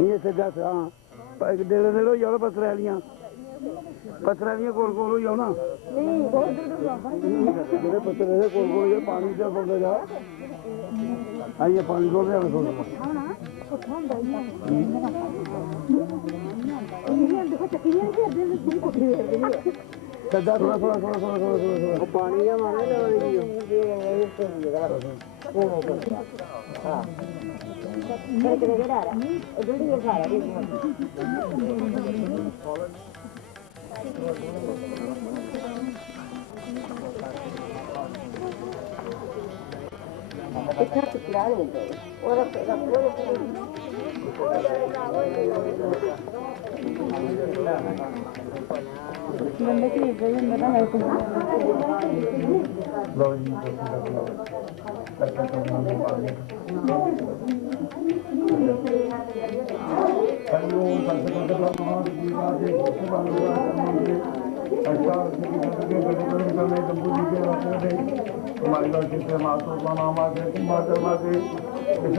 ये सजा हाँ डेढ़ डेढ़ हो जाओ पत्थर पत्थर कोल कोल हो जाओ ना जेडे पत्थर कोल कोल हो पानी से बोलते जा हाँ ये पानी खोल रहे सजा थोड़ा थोड़ा थोड़ा थोड़ा थोड़ा थोड़ा पानी है मारे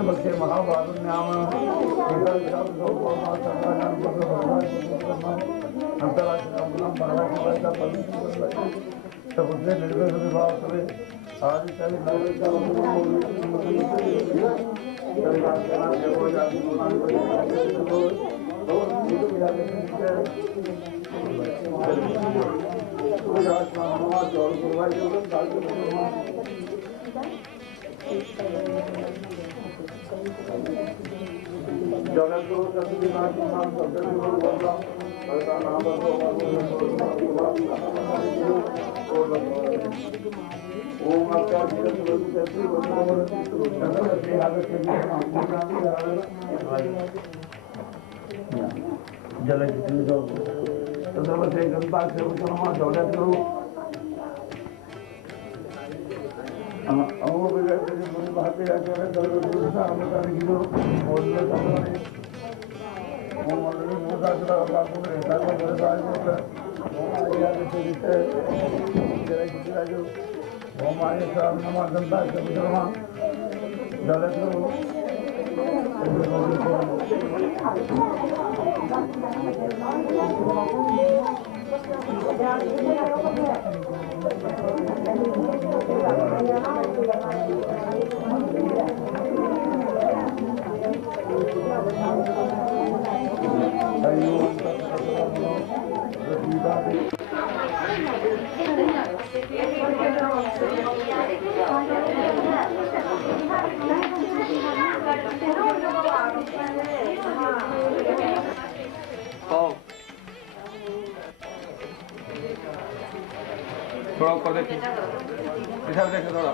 बच्चे महाभारत नाम अंतर्राष्ट्रीय निर्देश विभाग करे आज जल गंगा से दौलत करो थोड़ा ऊपर देखिए इधर देखो थोड़ा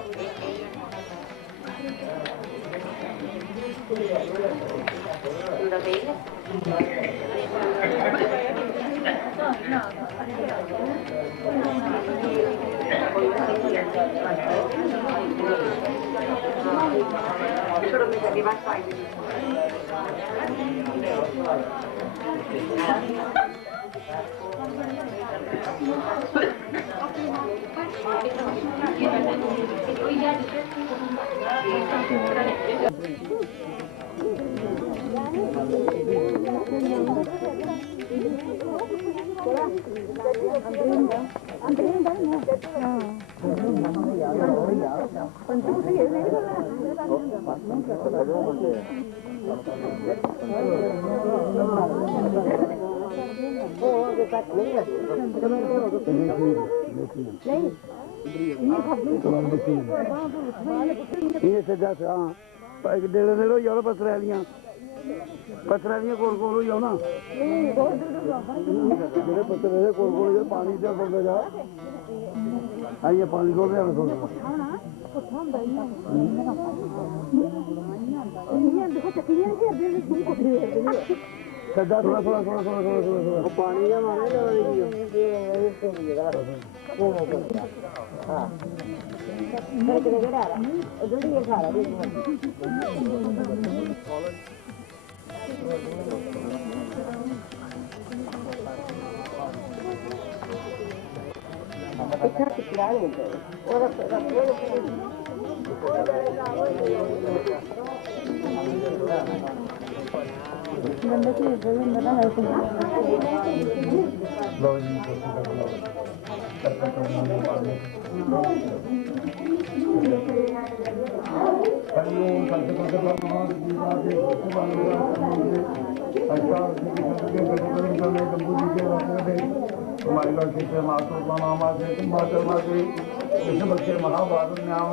ये सजा हाँ डेढ़ डेढ़ हो जाओ पत्थर कोल कोल हो जाओ ना जेडे पत्थर कोल कोल हो पानी से बोलते जा हाँ ये पानी खोल रहे ਸੱਦਾ ਥੋੜਾ ਪਾਣੀ ਦਾ ਮਾਰੇ बच्चे महाभारत नाम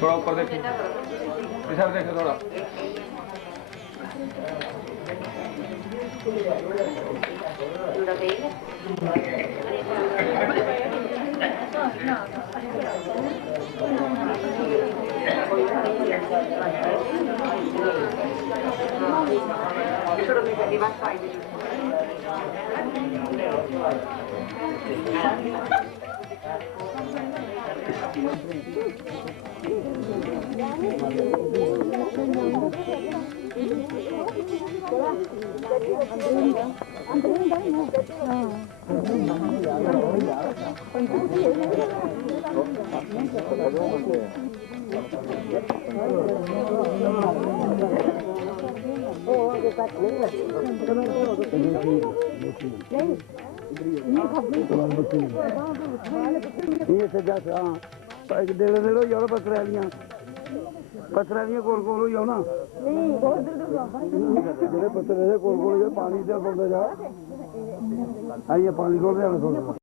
थोड़ा ऊपर देखो, इधर देखो थोड़ा। ये सजा हाँ एक डेढ़ हो जाओ पत्थर कोल कोल हो जाओ ना जेडे पत्थर कोल कोल पानी से बोलते जा आइए पानी खोल रहे थोड़ा